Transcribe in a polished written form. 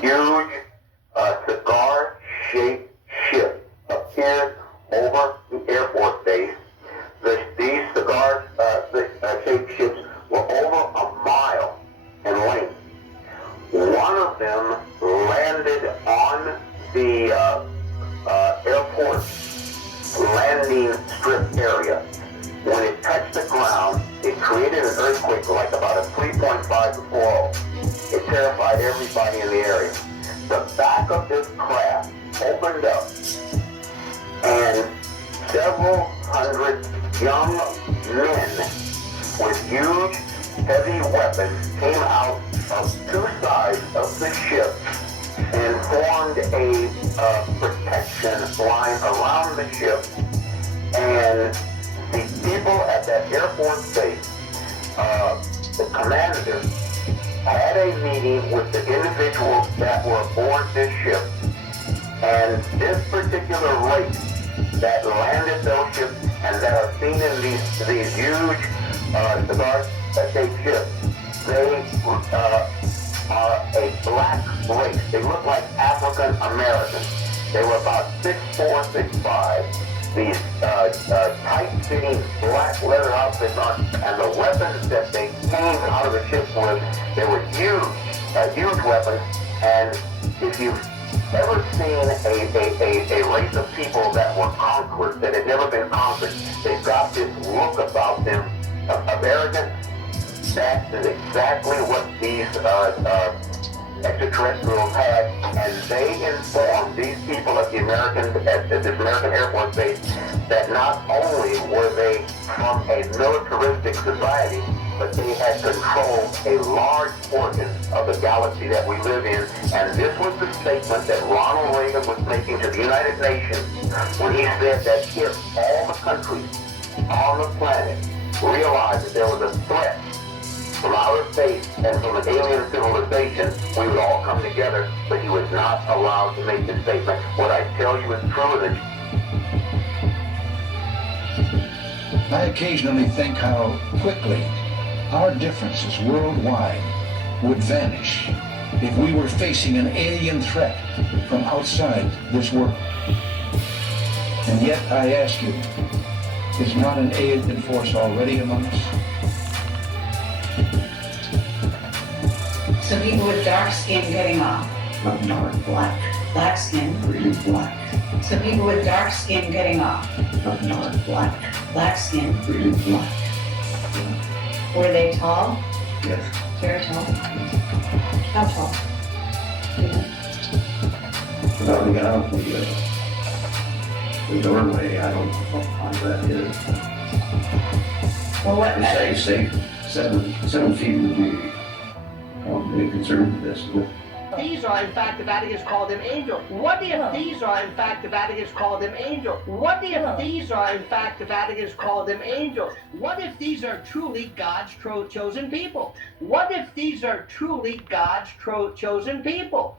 huge cigar-shaped ship appeared over the Air Force Base. These cigar-shaped ships were over a mile in length. One of them landed on the airport landing strip area. When it touched the ground, it created an earthquake like about a 3.5 to 4. It terrified everybody in the area. The back of this craft opened up, and several hundred young men with huge, heavy weapons came out of two sides of the ship and formed a protection line around the ship. And the people at that Air Force base, the commander, had a meeting with the individuals that were aboard this ship, and this particular race that landed those ships and that are seen in these huge cigar-shaped ships, they are a black race. They look like African Americans. They were about 6'4", 6'5". These tight-fitting black leather outfits on, and the weapons that they came out of the ship with, they were huge weapons. And if you've ever seen a race of people that were conquered, that had never been conquered, they've got this look about them of arrogance. That is exactly what these extraterrestrials had, and they informed these people at this American Air Force base that not only were they from a militaristic society, but they had controlled a large portion of the galaxy that we live in. And this was the statement that Ronald Reagan was making to the United Nations when he said that if all the countries on the planet realized that there was a threat from outer space and from an alien civilization, we would all come together, but he was not allowed to make this statement. What I tell you is true. And I occasionally think how quickly our differences worldwide would vanish if we were facing an alien threat from outside this world. And yet, I ask you, is not an alien force already among us? So people with dark skin getting off. Not dark, black. Black skin. Really black. So people with dark skin getting off. Not dark, black. Black skin. Really black. Were they tall? Yes. Very tall. How tall? Without looking out the doorway, I don't know what time that is. Well, what? I say 7 feet would be probably concerned with this. These are, in fact, the Vatican's called them angels. What if these are, in fact, the Vatican's called them angels? What if these are, in fact, the Vatican's called them angels? What if these are truly God's chosen people? What if these are truly God's chosen people?